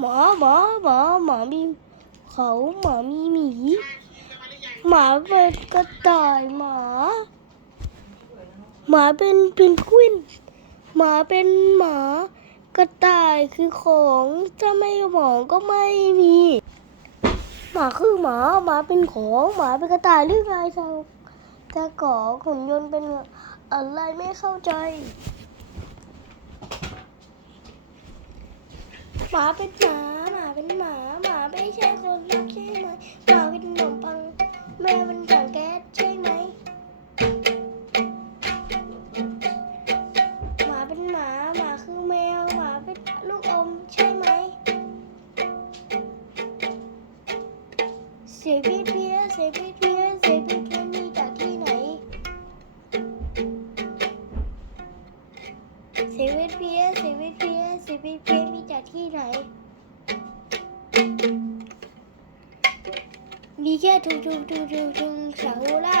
หมาหมาหมาหมามีเขาหมามีหมีหมาเป็นกระต่ายหมาหมาเป็นเป็นกวินหมาเป็นหมากระต่ายคือของถ้าไม่หมองก็ไม่มีหมาคือหมาหมาเป็นของหมาเป็นกระต่ายหรือไงเจ้าจะก่อขนยนต์เป็นอะไรไม่เข้าใจ หมาเป็นหมาหมาเป็นหมาหมาไม่ใช่คนรัก เซเว่นพีเพี้ยเว่นพีเพี้ยเว่นพีเพียมีจากที่ไหน มีแค่ทุงทุงทุงทุงทุงสาฮูล่า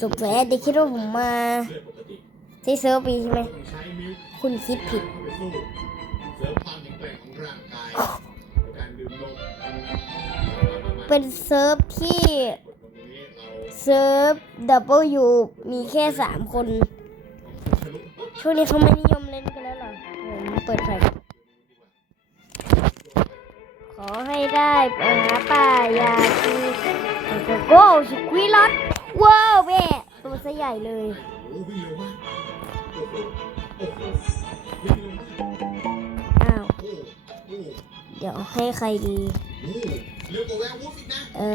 สุดแสนเด็กคิดว่าผมมาที่เซิร์ฟปีใช่ไหม คุณคิดผิด เป็นเซิร์ฟที่วันนี้เราเซิร์ฟ W มีแค่สามคน ช่วงนี้เขาไม่นิยมเล่นกันแล้วหรอผมเปิดไฟขอให้ได้ปหาป่ายาคีโกโก้สควีลอต ว้าวแม่ตัวซะใหญ่เลยอ้าวเดี๋ยวให้ใครดีเอ่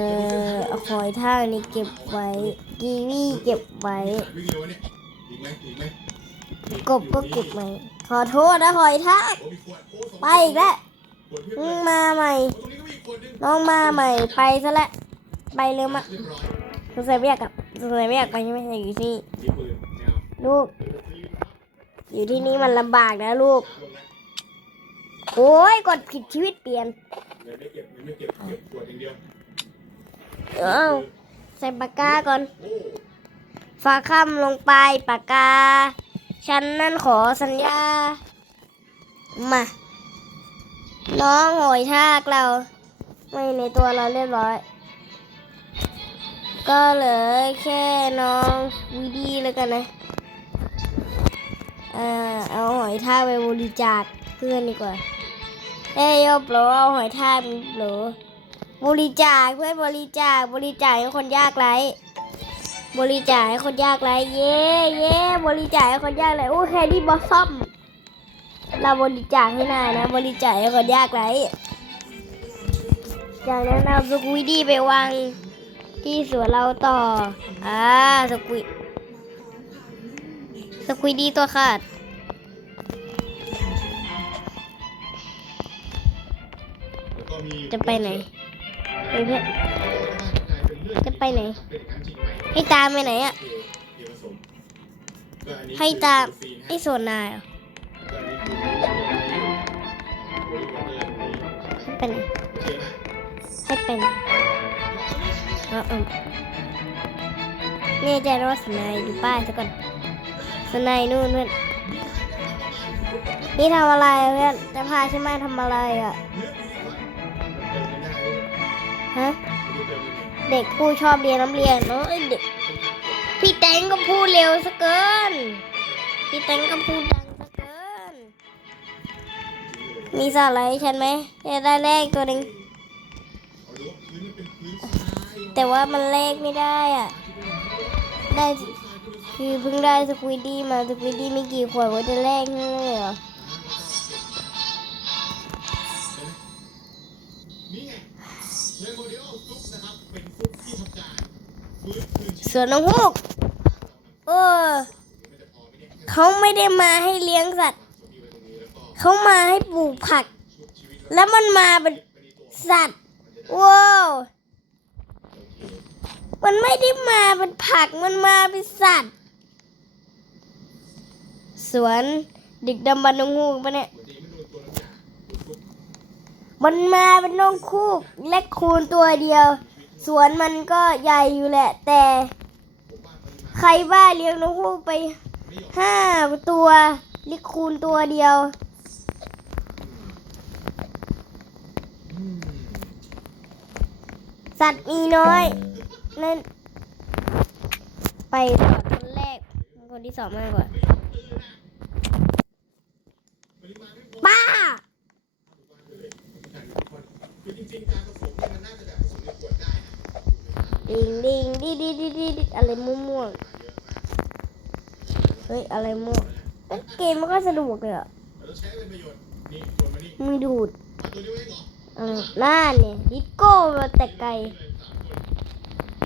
อหอยทากนี่เก็บไว้กีวี่เก็บไว้กบก็เก็บไว้ขอโทษนะหอยทากไปอีกแล้วมาใหม่น้องมาใหม่ไปซะและไปเร็วมาก สงสัยไม่อยากกลับสงสัยไม่อยากไปใช่ไหมอยากอยู่ที่นี่ลูก อยู่ที่นี่มันลำบากนะลูก โอ้ยกดผิดชีวิตเปลี่ยนเก็บเก็บเก็บขวดอย่างเดียวเอ้าใส่ปากกาก่อนฝาค่ำลงไปปากกา ฉันนั่นขอสัญญา มา น้องหอยทากเรา ไม่ในตัวเราเรียบร้อย ก็เหลือแค่น้องวีดีแล้วกันนะเอ่อเอาหอยทากไปบริจาคเพื่อนดีกว่าเอ้ยโยโปรเอาหอยทากมีโปรบริจาคเพื่อนบริจาคบริจาคให้คนยากไร้บริจาคให้คนยากไร้เย้เย้บริจาคให้คนยากไร้โอ้แคดี้บอสซัมเราบริจาคให้นายนะ บริจาคให้คนยากไร้จากนั้นเอาสกุยดี้ไปวาง ที่สวนเราต่อ อ่าสกุยสกุยดี้ตัวขาดแล้วก็มีจะไปไหนไปเพื่อนเป็นเลือดจะไปไหนเป็นครั้งจริงไหมให้ตามไปไหนอะเอผสมก็อันนี้ให้ตามคือให้ส่วนนายเหรอก็อันนี้คือให้ไปไหน โอเคนะให้ไปไหนอ๋ออืมนี่ใจว่าสนายดูป้ายซะก่อนสนายนู่นเพื่อนนี่ทำอะไรเพื่อนจะพาฉันมทำอะไรอะเลือกดีๆก่อนมันเจอกันได้เลยฮะไม่รู้เจอยังไงเด็กผู้ชอบเรียนน้ำเรียนเนาะเด็กพี่แตงก็พูดเร็วซะเกิน พี่แตงก็พูดดังซะเกิน มีสาระให้ฉันไหมจะได้เลขตัวหนึ่ง แต่ว่ามันเลขไม่ได้อะ ได้คือเพิ่งได้สควิดดี้มาสควิดดี้ไม่กี่ขวดก็จะแลกให้เลยเหรอนี่ไงเมเดลซุปนะครับเป็นซุปที่ทำการฟื้นคืนชีวิตส่วนน้องฮูกเออเขาไม่ได้มาให้เลี้ยงสัตว์ เขามาให้ปลูกผัก แล้วมันมาเป็นสัตว์ ว้าว มันไม่ได้มาเป็นผักมันมาเป็นสัตว์ สวนดึกดำบรรน้องฮูกปะเนี่ย มันมาเป็นน้องคูกและคูณตัวเดียว สวนมันก็ใหญ่อยู่แหละ แต่ ใครบ้าเลี้ยงน้องฮูกไปห้าตัวเลิคูณตัวเดียวสัตว์มีน้อย นั่น ไปต่อคนแรก คนที่สองมากกว่าป้าดิงดิงดิงดิดิดิดิดิอะไรม่วงเฮ้ย อะไรม่วงเกมมันก็สนุกเลยอะเราต้องใช้เป็นประโยชน์นี่ชวนมานี่มึงดูดมาตัวนี้ไว้เหรออะไรน่าเนี่ยดิสโก้มาแต่ไกล ยู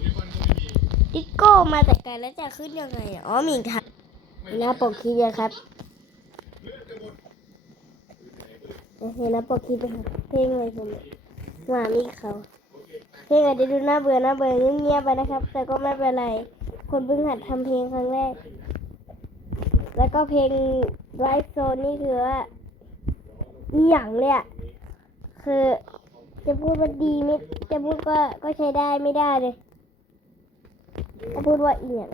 นิคอร์นก็ไม่มี ดิสโก้มาแต่ไกลแล้วจะขึ้นยังไงอะอ๋อมีอีกทางหน้าปกคลิปอะครับเลือดจะหมดเห็นหน้าปกคลิปไปครับเพลงอะไรผมเนี่ยหมามีเขาโอเคเพลงอาจจะดูน่าเบื่อน่าเบื่อเงียบๆไปนะครับ แต่ก็ไม่เป็นไร คนเพิ่งหัดทำเพลงครั้งแรก แล้วก็เพลงไลฟ์โซนนี่คือว่าอีหยังเลยอะคือจะพูดว่าดีไม่จะพูดก็ก็ใช้ได้ไม่ได้เลย จะพูดว่าเอียง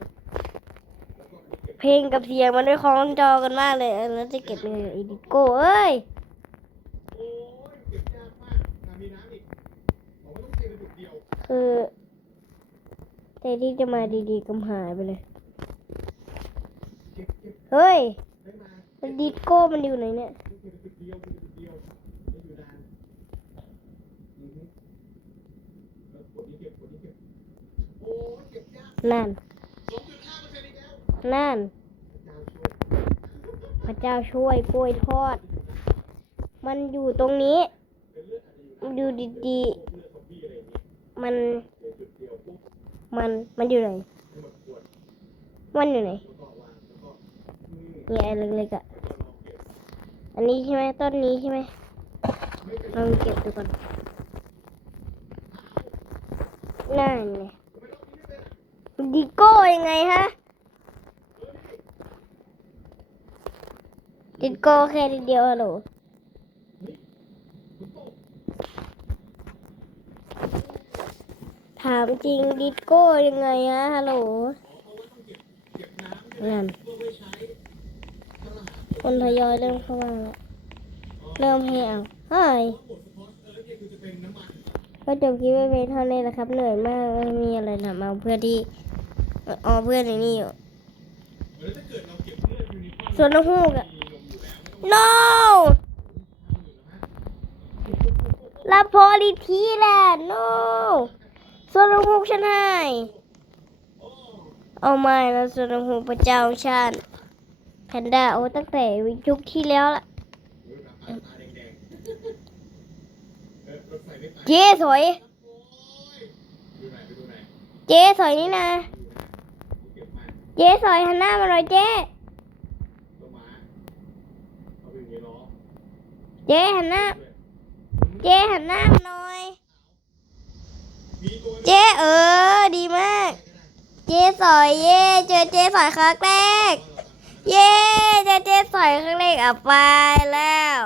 เพลงกับเสียงมันได้คล้องจอกันมากเลยแล้วจะเก็บเงินอีดิโก้เอ้ยโอ้ยเก็บยากมากน้ำมีน้ำอีกบอกว่าต้องเทเป็นจุดเดียวคือแต่ที่จะมาดีๆก็หายไปเลย เฮ้ยดิสโก้มันอยู่ไหนเนี่ย เก็บเป็นจุดเดียวเป็นจุดเดียวไม่อยู่นานอือฮึแล้วขวดนี้เก็บขวดนี้เก็บโอ้ยเก็บยาก นั่น นั่น พระเจ้าช่วยกล้วยทอด มันอยู่ตรงนี้ อยู่ดีๆ มัน มัน มันอยู่ไหน มันอยู่ไหนมีอะไรเล็กๆอะ อันนี้ใช่ไหมต้นนี้ใช่ไหมลองเก็บดูก่อนนั่นเนี่ย ดิโก้ยังไงฮะดิโก้แค่เดียวฮัลโหลถามจริงดิโก้ยังไงฮะฮัลโหลนั่นคนทยอยเริ่มเข้ามาแล้วเริ่มให้เอาเฮ้ยก็จบคลิปไปเพียงเท่านี้แหละครับ เหนื่อยมากไม่มีอะไรทำเอาเพื่อที่ เอาเพื่อนอย่างนี้อยู่แล้วถ้าเกิดเราเก็บเลือดยูนิคอร์นส่วนน้องฮูกอะมีนมอยู่แล้วไม่ต้อง no ลาโพลิทีแลนด์ no ส่วนน้องฮูกฉันให้เอาไม่แล้วส่วนน้องฮูกพระเจ้าของฉันแพนด้าโอ้ตั้งแต่ยุคที่แล้วล่ะตาแดงๆเออรถไฟไม่ไปเจ๊สวยดูไหนไปดูไหนเจ๊สวยนี่นะเก็บมา เจ๊สวยหันหน้ามาหน่อยเจ๊เจ๊หันหน้า เจ๊หันหน้ามาหน่อย เจ๊เออ ดีมาก เจ๊สอยเย่เจอเจ๊สอยครั้งแรก เย่เจอเจ๊สอยครั้งแรกอะไปแล้ว